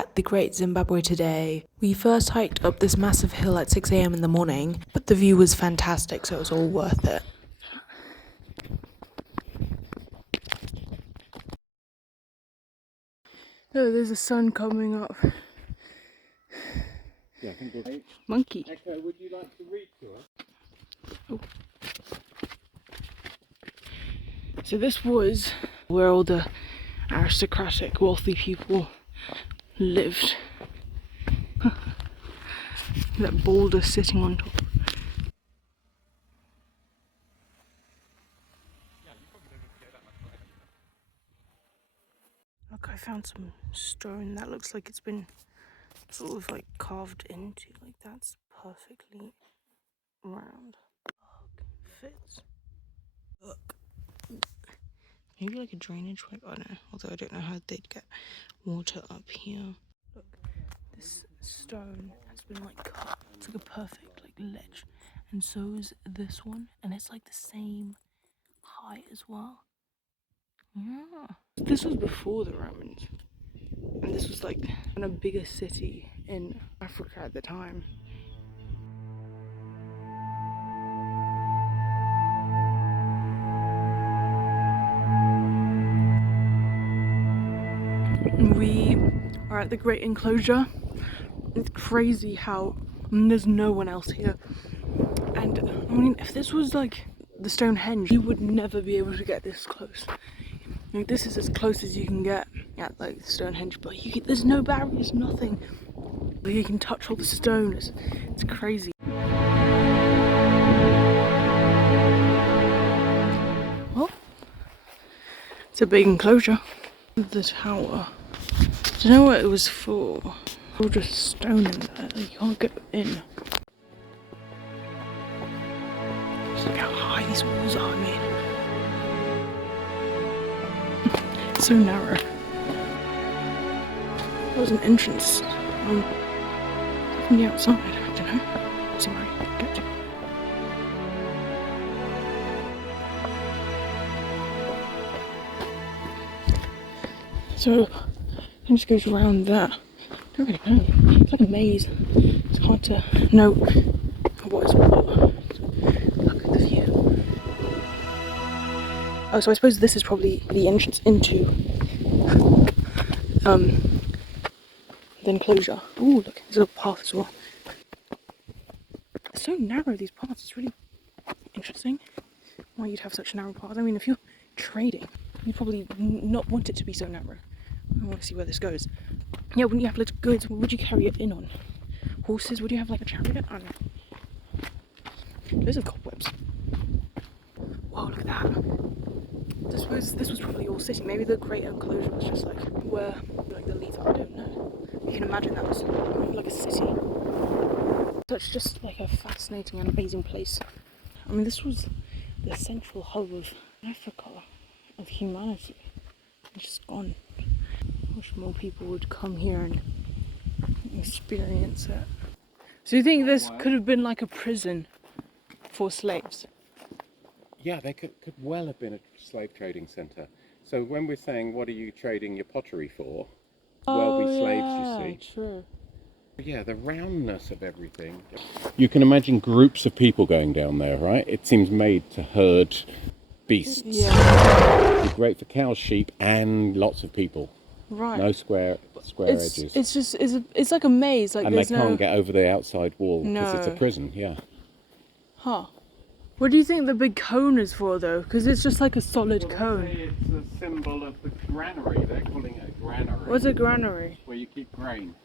at the Great Zimbabwe today. We first hiked up this massive hill at 6 a.m. in the morning, but the view was fantastic, so it was all worth it. Oh, there's a sun coming up. Yeah, I think we'll... Monkey. Echo, would you like to read to us? Oh. So this was where all the aristocratic, wealthy people lived. That boulder sitting on top. Look, I found some stone that looks like it's been sort of like carved into. Like that's perfectly round. Look, fits. Look. Maybe like a drainage pipe, I don't know. Although I don't know how they'd get water up here. Look, this stone has been like cut. It's like a perfect like ledge. And so is this one. And it's like the same height as well. Yeah. This was before the Romans. And this was like a bigger city in Africa at the time. We are at the Great Enclosure. It's crazy how there's no one else here. And I mean, if this was like the Stonehenge, you would never be able to get this close. Like, this is as close as you can get at like Stonehenge, but there's no barriers, nothing. Like, you can touch all the stone. It's crazy. Well, it's a big enclosure. The tower. I don't know what it was for. All just stone in there. You can't get in. Just look how high these walls are, man. It's so narrow. There was an entrance from the outside. I don't know. Let's see where I can get to. So it just goes around that. I don't really know. It's like a maze. It's hard to know what is what. Look at the view. Oh, so I suppose this is probably the entrance into the enclosure. Ooh, look, there's a path as well. It's so narrow, these paths. It's really interesting why you'd have such narrow paths. I mean, if you're trading, you'd probably not want it to be so narrow. I want to see where this goes. Yeah, wouldn't you have like goods? What would you carry it in on? Horses? Would you have like a chariot? I don't know. Those are cobwebs. Whoa, look at that. I suppose this was probably all sitting. Maybe the Great Enclosure was just like where like the leader, I don't know. You can imagine that was like a city. So it's just like a fascinating and amazing place. I mean, this was the central hub of Africa, of humanity. It's just gone. I wish more people would come here and experience it. So you think this could have been like a prison for slaves? Yeah, they could well have been a slave trading centre. So when we're saying, what are you trading your pottery for? Wealthy slaves, you see. True. Yeah, the roundness of everything. You can imagine groups of people going down there, right? It seems made to herd beasts. Yeah. It'd be great for cows, sheep, and lots of people. Right. No square edges. It's just it's like a maze. Like and they can't get over the outside wall because it's a No. prison. Yeah. Huh. What do you think the big cone is for, though? Because it's just like a solid cone. It's a symbol of the granary. They're calling it a granary. What's a granary? Where you keep grain.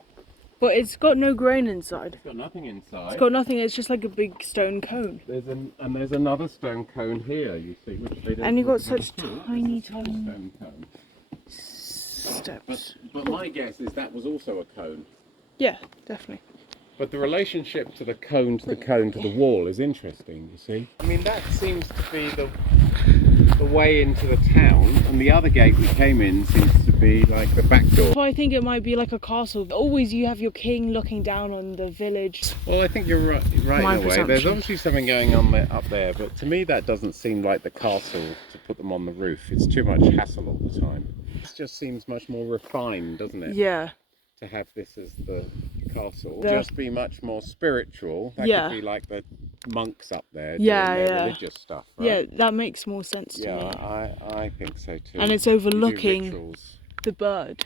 But it's got no grain inside. It's got nothing inside. It's got nothing. It's just like a big stone cone. There's another stone cone here. You see, which they don't. And you've got talk about such at all. tiny Stone cone. steps. But my guess is that was also a cone. Yeah, definitely. But the relationship to the cone to the wall is interesting, you see. I mean, that seems to be the way into the town, and the other gate we came in seems to be like the back door. So I think it might be like a castle. Always you have your king looking down on the village. Well, I think you're right in a way. There's obviously something going on up there, but to me that doesn't seem like the castle to put them on the roof. It's too much hassle all the time. It just seems much more refined, doesn't it? Yeah. to have this as the castle. The- Just be much more spiritual. That Yeah. could be like the monks up there Yeah, doing their yeah. religious stuff, Yeah, right? that makes more sense to Yeah, me. I think so too. And it's You do overlooking rituals. the bird.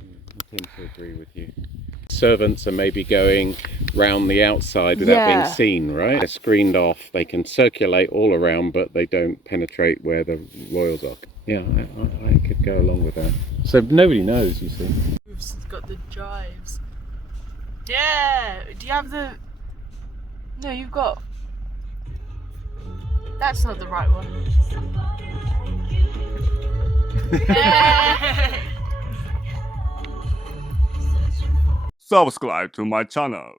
I tend to agree with you. Servants are maybe going round the outside without Yeah. being seen, right? They're screened off. They can circulate all around, but they don't penetrate where the royals are. Yeah, I could go along with that. So nobody knows, you see. It's got the drives. Yeah. Do you have the? No, you've got. That's not the right one. Subscribe to my channel.